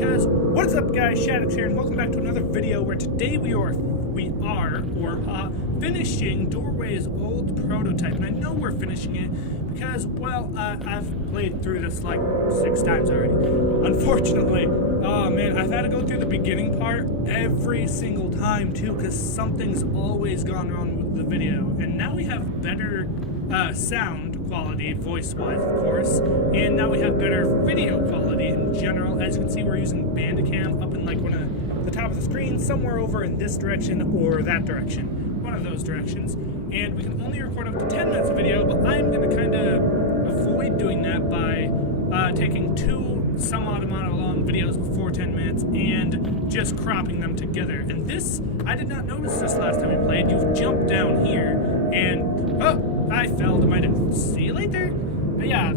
Guys, what is up guys, Shadox here, and welcome back to another video where today we are finishing Doorway's old prototype. And I know we're finishing it because, well, I've played through this like 6 times already. Unfortunately, oh man, I've had to go through the beginning part every single time too, because something's always gone wrong with the video. And now we have better sound quality, voice-wise, of course, and now we have better video quality in general. As you can see, we're using Bandicam up in like one of the top of the screen, somewhere over in this direction or that direction, one of those directions, and we can only record up to 10 minutes of video, but I'm going to kind of avoid doing that by taking 2 some odd amount of long videos before 10 minutes and just cropping them together. And this, I did not notice this last time we played. You've jumped down here and, oh, I fell to my death. See you later. But yeah,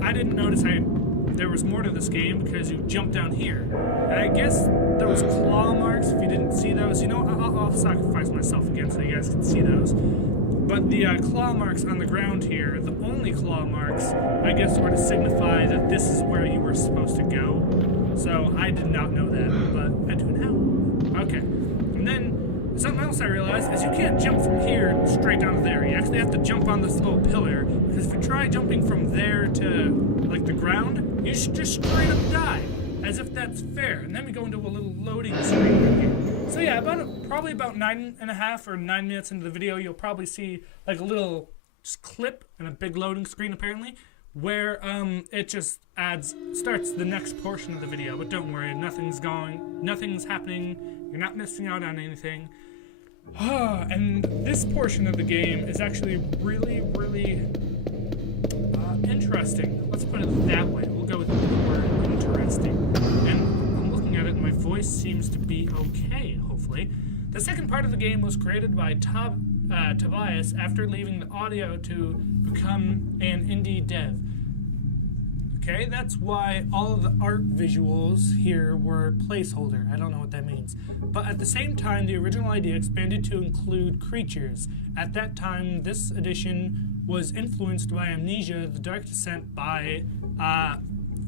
I didn't notice there was more to this game because you jumped down here. And I guess there was claw marks if you didn't see those. You know, I'll sacrifice myself again so you guys can see those. But the claw marks on the ground here, the only claw marks, I guess were to signify that this is where you were supposed to go. So I did not know that, but I do now. Okay. And then something else I realized is you can't jump from here straight down to there. You actually have to jump on this little pillar, because if you try jumping from there to, like, the ground, you should just straight up die, as if that's fair. And then we go into a little loading screen right here. So yeah, probably about 9.5 or 9 minutes into the video, you'll probably see, like, a little just clip and a big loading screen, apparently, where it just starts the next portion of the video. But don't worry, nothing's happening, you're not missing out on anything. And this portion of the game is actually really, really interesting. Let's put it that way. We'll go with the word interesting. And I'm looking at it and my voice seems to be okay, hopefully. The second part of the game was created by Tobias after leaving the audio to become an indie dev. Okay, that's why all of the art visuals here were placeholder. I don't know what that means. But at the same time, the original idea expanded to include creatures. At that time, this edition was influenced by Amnesia: The Dark Descent by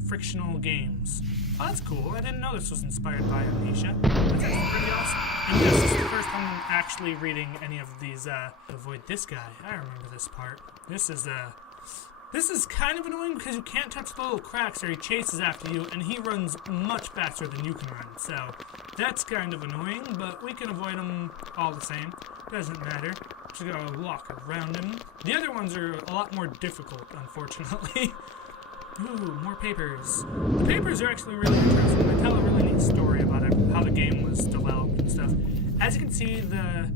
Frictional Games. Oh, that's cool. I didn't know this was inspired by Amnesia. That's actually pretty awesome. And yes, this is the first time I'm actually reading any of these. Avoid this guy. I remember this part. This is kind of annoying because you can't touch the little cracks or he chases after you, and he runs much faster than you can run. So that's kind of annoying, but we can avoid him all the same. Doesn't matter. Just gotta walk around him. The other ones are a lot more difficult, unfortunately. Ooh, more papers. The papers are actually really interesting. They tell a really neat story about how the game was developed and stuff. As you can see, the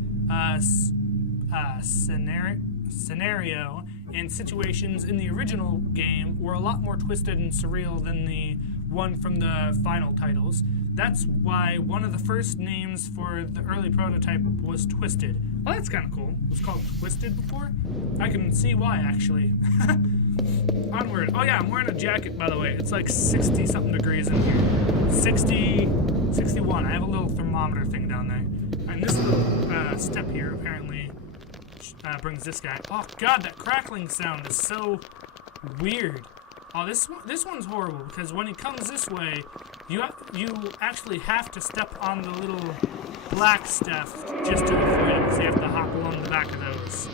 scenario and situations in the original game were a lot more twisted and surreal than the one from the final titles. That's why one of the first names for the early prototype was Twisted. Well, that's kind of cool. It was called Twisted before. I can see why, actually. Onward. Oh yeah, I'm wearing a jacket, by the way. It's like 60-something degrees in here. 60, 61. I have a little thermometer thing down there. And this little step here, apparently, brings this guy. Oh god, that crackling sound is so weird. Oh, this one's horrible because when he comes this way, you actually have to step on the little black stuff just to avoid him. So you have to hop along the back of those.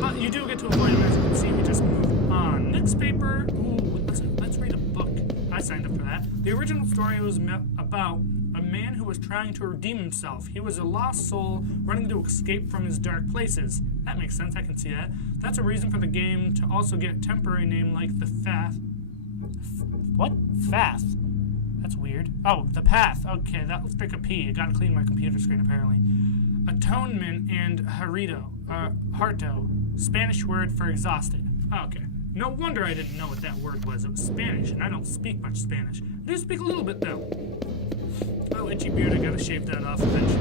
But you do get to avoid him, as you can see. We just move on. Next paper. Ooh, let's read a book. I signed up for that. The original story was about a man who was trying to redeem himself. He was a lost soul running to escape from his dark places. That makes sense, I can see that. That's a reason for the game to also get a temporary name like the Fath. What? Fath? That's weird. Oh, the Path. Okay, that looks like a P. I gotta clean my computer screen, apparently. Atonement and harto, Spanish word for exhausted. Oh, okay. No wonder I didn't know what that word was. It was Spanish, and I don't speak much Spanish. I do speak a little bit, though. Oh, itchy beard, I gotta shave that off eventually.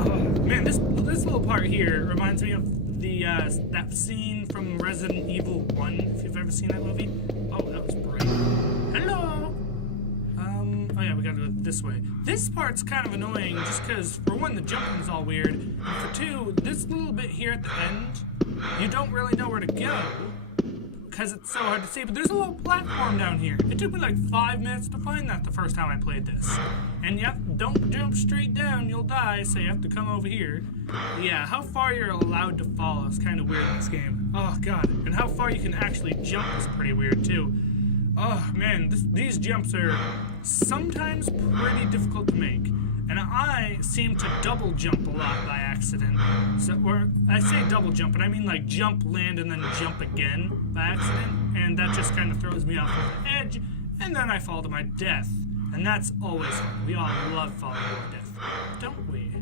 Oh, man, this little part here reminds me of the, that scene from Resident Evil 1, if you've ever seen that movie. Oh, that was bright. Hello! Oh yeah, we gotta go this way. This part's kind of annoying, just because, for one, the jumping's all weird, and for two, this little bit here at the end, you don't really know where to go, because it's so hard to see, but there's a little platform down here. It took me like 5 minutes to find that the first time I played this. And yep, don't jump straight down, you'll die, so you have to come over here. Yeah, how far you're allowed to fall is kind of weird in this game. Oh god, and how far you can actually jump is pretty weird too. Oh man, these jumps are sometimes pretty difficult to make. And I seem to double jump a lot by accident. Or I say double jump, but I mean like jump, land, and then jump again by accident. And that just kind of throws me off the edge, and then I fall to my death. And that's always fun. We all love falling to our death, don't we?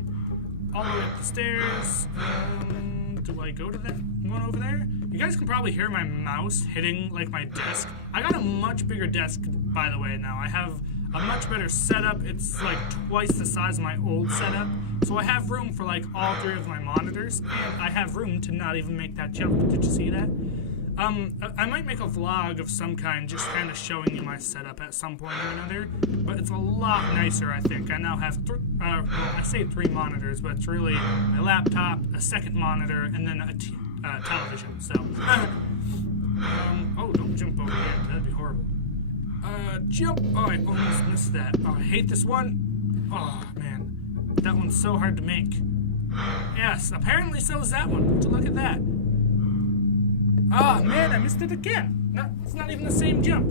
All the way up the stairs. Do I go to that one over there? You guys can probably hear my mouse hitting like my desk. I got a much bigger desk, by the way, now. I have a much better setup. It's like twice the size of my old setup. So I have room for like all 3 of my monitors, and I have room to not even make that jump. Did you see that? I might make a vlog of some kind just kind of showing you my setup at some point or another, but it's a lot nicer, I think. I now have, well, I say 3 monitors, but it's really my laptop, a second monitor, and then a television, so. Oh, don't jump over here. That'd be horrible. Jump! Oh, I almost missed that. Oh, I hate this one. Oh, man. That one's so hard to make. Yes, apparently so is that one. Would you look at that? Oh, man, I missed it again. It's not even the same jump.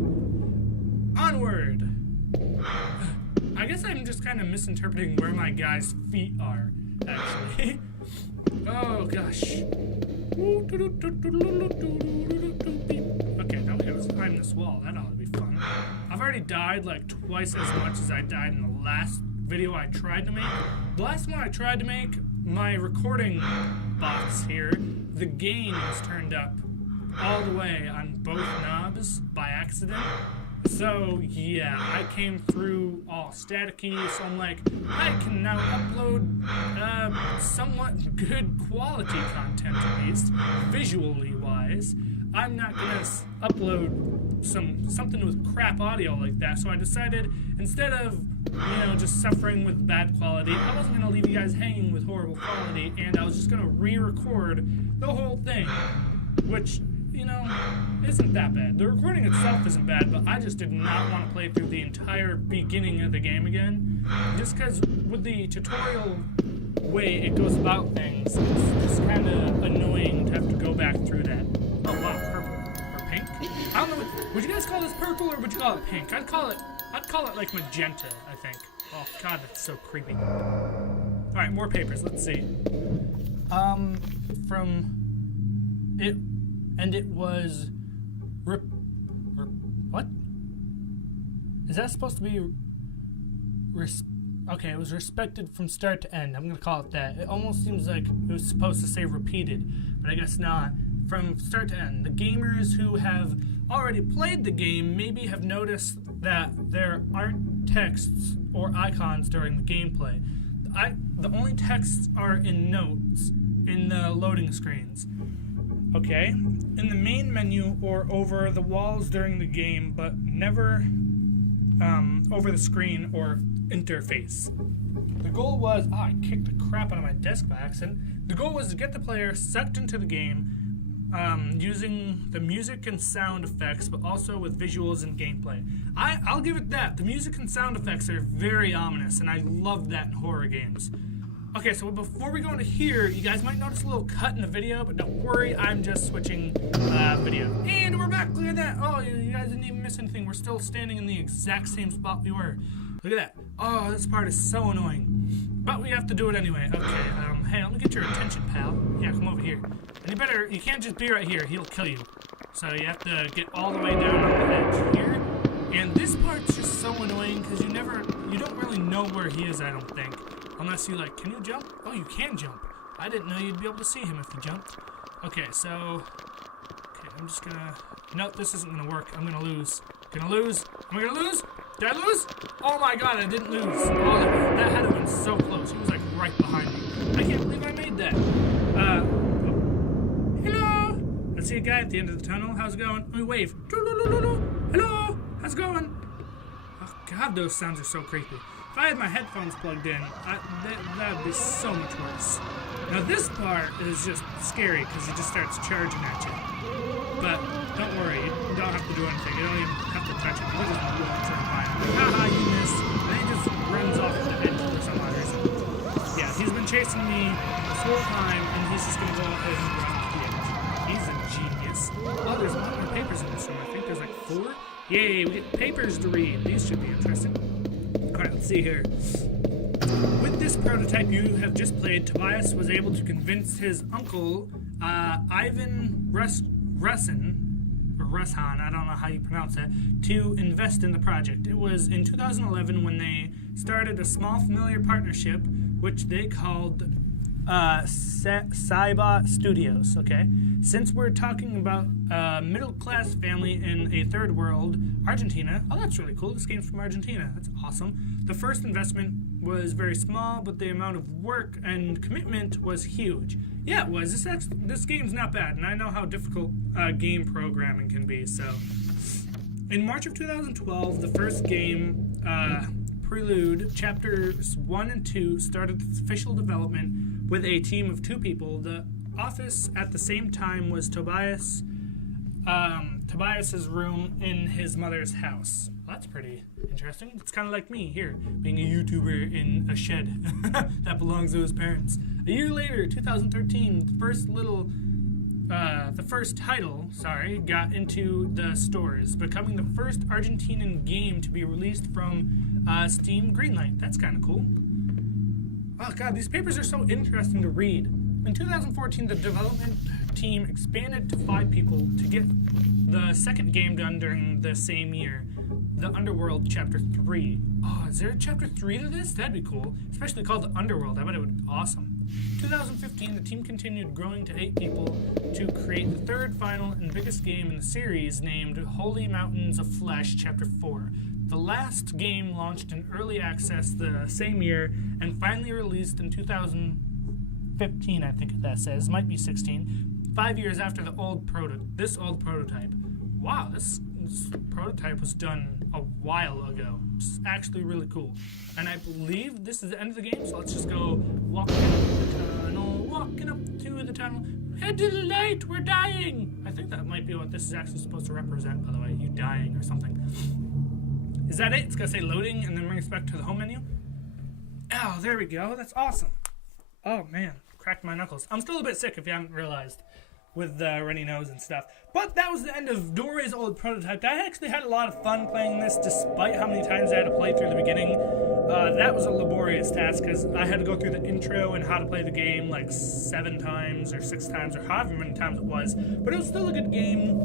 Onward. I guess I'm just kind of misinterpreting where my guy's feet are, actually. Oh, gosh. Okay, now we gotta climb this wall. That ought to be fun. I've already died like twice as much as I died in the last video I tried to make. The last one I tried to make, my recording box here, the gain was turned up all the way on both knobs by accident. So yeah, I came through all staticky, so I'm like, I can now upload somewhat good quality content, at least, visually wise. I'm not gonna upload something with crap audio like that, so I decided, instead of, just suffering with bad quality, I wasn't gonna leave you guys hanging with horrible quality, and I was just gonna re-record the whole thing, which, isn't that bad. The recording itself isn't bad, but I just did not want to play through the entire beginning of the game again, just because with the tutorial way it goes about things, it's just kind of annoying to have to go back through that. Oh wow, purple. Or pink? I don't know, would you guys call this purple or would you call it pink? I'd call it like magenta, I think. Oh god, that's so creepy. Alright, more papers, let's see. It was what? Is that supposed to be okay, it was respected from start to end. I'm gonna call it that. It almost seems like it was supposed to say repeated, but I guess not. From start to end. The gamers who have already played the game maybe have noticed that there aren't texts or icons during the gameplay. The only texts are in notes in the loading screens. Okay, in the main menu or over the walls during the game, but never over the screen or interface. The goal was, I kicked the crap out of my desk by accident. The goal was to get the player sucked into the game using the music and sound effects, but also with visuals and gameplay. I'll give it that. The music and sound effects are very ominous, and I love that in horror games. Okay, so before we go into here, you guys might notice a little cut in the video, but don't worry, I'm just switching video. And we're back, look at that. Oh, you guys didn't even miss anything. We're still standing in the exact same spot we were. Look at that. Oh, this part is so annoying. But we have to do it anyway. Okay, hey, let me get your attention, pal. Yeah, come over here. And you can't just be right here, he'll kill you. So you have to get all the way down on the edge here. And this part's just so annoying, because you don't really know where he is, I don't think. Unless you can you jump? Oh, you can jump. I didn't know you'd be able to see him if you jumped. Okay, so, I'm just gonna, nope, this isn't gonna work. I'm gonna lose. Gonna lose? Am I gonna lose? Did I lose? Oh my god, I didn't lose. Oh, that had to have been so close. He was right behind me. I can't believe I made that. Hello? I see a guy at the end of the tunnel. How's it going? Let me wave. Hello? How's it going? Oh god, those sounds are so creepy. If I had my headphones plugged in, that would be so much worse. Now this part is just scary because it just starts charging at you. but don't worry, you don't have to do anything. You don't even have to touch it. You just walks right by him. Like, haha, you missed. And then he just runs off the edge for some odd reason. Yeah, he's been chasing me this whole time, and he's just gonna go ahead and run off the edge. He's a genius. Oh, there's a lot more papers in this room. I think there's like 4. Yay, we get papers to read. These should be interesting. Alright, let's see here. With this prototype you have just played, Tobias was able to convince his uncle, Ivan Russan, I don't know how you pronounce that, to invest in the project. It was in 2011 when they started a small familiar partnership, which they called Saiba Studios, okay? Since we're talking about a middle-class family in a third world, Argentina, oh, that's really cool. This game's from Argentina. That's awesome. The first investment was very small, but the amount of work and commitment was huge. Yeah, it was. This game's not bad, and I know how difficult game programming can be, so... In March of 2012, the first game, Prelude, Chapters 1 and 2, started its official development with a team of 2 people. The office at the same time was Tobias's room in his mother's house. Well, that's pretty interesting. It's kind of like me here, being a YouTuber in a shed that belongs to his parents. A year later, 2013, the first title, got into the stores, becoming the first Argentinian game to be released from Steam Greenlight. That's kind of cool. Oh god, these papers are so interesting to read. In 2014, the development team expanded to 5 people to get the second game done during the same year, The Underworld Chapter 3. Oh, is there a Chapter 3 to this? That'd be cool. Especially called The Underworld. I bet it would be awesome. 2015, the team continued growing to 8 people to create the third, final, and biggest game in the series, named Holy Mountains of Flesh Chapter 4. The last game launched in early access the same year and finally released in 2015, I think that says. Might be 16. 5 years after this old prototype. Wow, this prototype was done a while ago. It's actually really cool. And I believe this is the end of the game, so let's just go walking up to the tunnel. Head to the light, we're dying! I think that might be what this is actually supposed to represent, by the way, you dying or something. Is that it? It's gonna say loading and then bring us back to the home menu. Oh, there we go. That's awesome. Oh man, cracked my knuckles. I'm still a bit sick if you haven't realized, with the runny nose and stuff. But that was the end of Dory's old prototype. I actually had a lot of fun playing this, despite how many times I had to play through the beginning. That was a laborious task, because I had to go through the intro and how to play the game like 7 times or 6 times or however many times it was. But it was still a good game.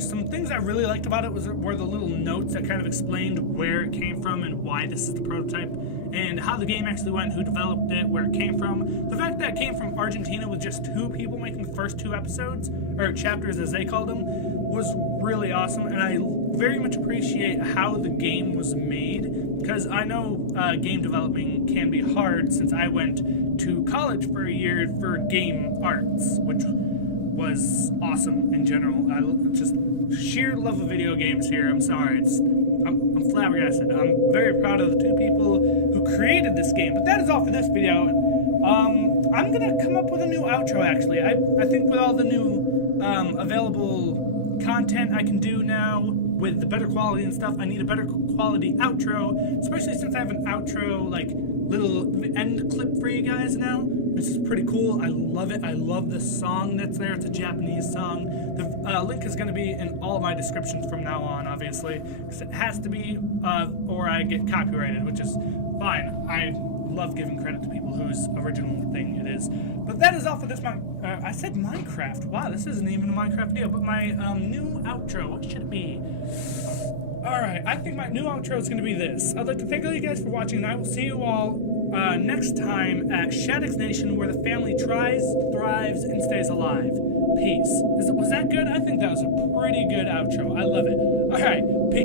Some things I really liked about it were the little notes that kind of explained where it came from and why this is the prototype, and how the game actually went, who developed it, where it came from. The fact that it came from Argentina with just 2 people making the first 2 episodes, or chapters as they called them, was really awesome, and I very much appreciate how the game was made, because I know game developing can be hard, since I went to college for a year for game arts, which was awesome in general. I just sheer love of video games here. I'm sorry, I'm flabbergasted. I'm very proud of the 2 people who created this game. But that is all for this video. I'm gonna come up with a new outro. Actually, I think with all the new available content I can do now with the better quality and stuff, I need a better quality outro. Especially since I have an outro like little end clip for you guys now, which is pretty cool. I love it. I love the song that's there. It's a Japanese song. The link is going to be in all of my descriptions from now on, obviously, because it has to be, or I get copyrighted, which is fine. I love giving credit to people whose original thing it is. But that is all for this I said Minecraft. Wow, this isn't even a Minecraft video, but my new outro, what should it be? Alright, I think my new outro is going to be this. I'd like to thank all you guys for watching, and I will see you all next time at Shaddix Nation, where the family tries, thrives, and stays alive. Peace. Was that good? I think that was a pretty good outro. I love it. Alright, peace.